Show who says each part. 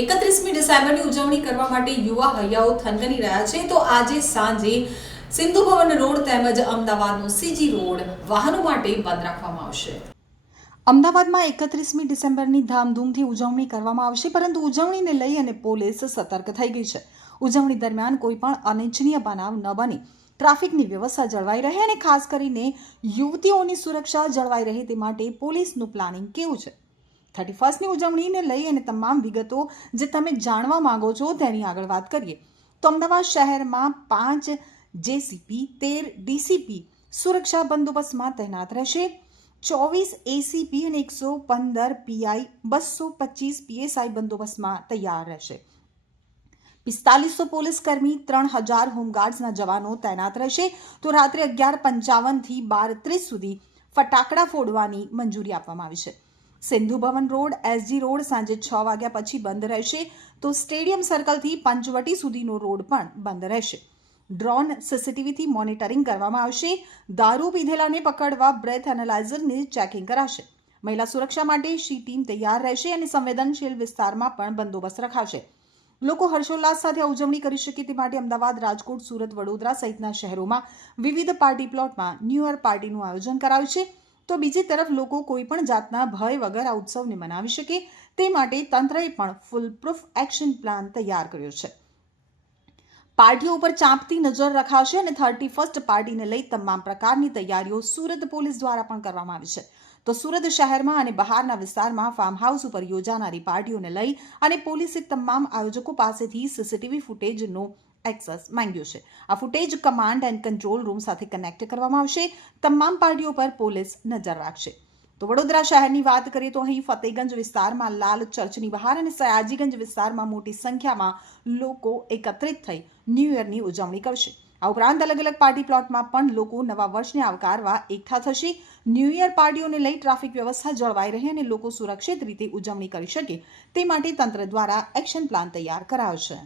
Speaker 1: એકત્રીસમી ડિસેમ્બરની ઉજવણી કરવા માટે યુવા હૈયાઓ થનગની રહ્યા છે. તો આજે સાંજે સિંધુ ભવન રોડ તેમજ અમદાવાદનો સીજી રોડ વાહનો માટે બંધ રાખવામાં આવશે.
Speaker 2: અમદાવાદમાં એકત્રીસમી ડિસેમ્બરની ધામધૂમથી ઉજવણી કરવામાં આવશે, પરંતુ ઉજવણીને લઈ અને પોલીસ સતર્ક થઈ ગઈ છે. ઉજવણી દરમિયાન કોઈ પણ અનિચ્છનીય બનાવ ન બને. ટ્રાફિકની વ્યવસ્થા જળવાઈ રહે અને ખાસ કરીને યુવતીઓની સુરક્ષા જળવાઈ રહે તે માટે પોલીસનું પ્લાનિંગ કેવું છે? થર્ટી ફર્સ્ટની ઉજવણીને લઈ અને તમામ વિગતો જે તમે જાણવા માંગો છો તેની આગળ વાત કરીએ. તો અમદાવાદ શહેરમાં પાંચ જેસીપી, તેર ડીસીપી સુરક્ષા બંદોબસ્તમાં તૈનાત રહેશે. ચોવીસ એસીપી અને એકસો પંદર પીઆઈ, બસો પચીસ પીએસઆઈ બંદોબસ્તમાં તૈયાર રહેશે. પિસ્તાલીસો પોલીસ કર્મી, ત્રણ હજાર હોમગાર્ડ્સના જવાનો તૈનાત રહેશે. તો રાત્રે અગિયાર પંચાવનથી બાર ત્રીસ સુધી ફટાકડા ફોડવાની મંજૂરી આપવામાં આવી છે. Sindhu Bhavan road, SG road સાંજે છ વાગ્યા પછી બંધ રહેશે. તો સ્ટેડિયમ સર્કલથી પંચવટી સુધીનો રોડ પણ બંધ રહેશે. ડ્રોન સીસીટીવીથી મોનિટરિંગ કરવામાં આવશે. દારૂ પીધેલાને પકડવા બ્રેથ એનાલાઇઝરની ચેકિંગ કરાશે. મહિલા સુરક્ષા માટે શી ટીમ તૈયાર રહેશે અને સંવેદનશીલ વિસ્તારમાં પણ બંદોબસ્ત રખાશે. લોકો હર્ષોલ્લાસ સાથે ઉજવણી કરી શકે તે માટે અમદાવાદ, રાજકોટ, સુરત, વડોદરા સહિતના શહેરોમાં વિવિધ પાર્ટી પ્લોટમાં ન્યૂ યર પાર્ટીનું આયોજન કરાયું છે. તો બીજી તરફ લોકો કોઈ પણ જાતના ભય વગર આ ઉત્સવને મનાવી શકે તે માટે તંત્રએ પણ ફૂલ પ્રૂફ એક્શન પ્લાન તૈયાર કર્યો છે. પાર્ટીઓ ઉપર ચાંપતી નજર રખાશે અને થર્ટી ફર્સ્ટ પાર્ટીને લઈ તમામ પ્રકારની તૈયારીઓ સુરત પોલીસ દ્વારા પણ કરવામાં આવી છે. તો સુરત શહેરમાં અને બહારના વિસ્તારમાં ફાર્મ હાઉસ ઉપર યોજાનારી પાર્ટીઓને લઈ અને પોલીસે તમામ આયોજકો પાસેથી સીસીટીવી ફૂટેજનો એક્સેસ. માંગ્યો છે. આ footage command and control room સાથે કનેક્ટ કરવામાં આવશે. તમામ પાર્ટીઓ પર પોલીસ નજર રાખશે. તો વડોદરા શહેરની વાત કરીએ તો અહીં ફતેગંજ વિસ્તારમાં લાલ ચર્ચની બહાર અને સયાજીગંજ વિસ્તારમાં મોટી સંખ્યામાં લોકો એકત્રિત થઈ ન્યૂ યરની ઉજવણી કરશે. આ ઉપરાંત અલગ અલગ પાર્ટી પ્લોટમાં પણ લોકો નવા વર્ષને આવકારવા એકઠા થશે. ન્યૂ યર પાર્ટીઓને લઈ ટ્રાફિક વ્યવસ્થા જળવાઈ રહે અને લોકો સુરક્ષિત રીતે ઉજવણી કરી શકે તે માટે તંત્ર દ્વારા એક્શન પ્લાન તૈયાર કરાયો છે.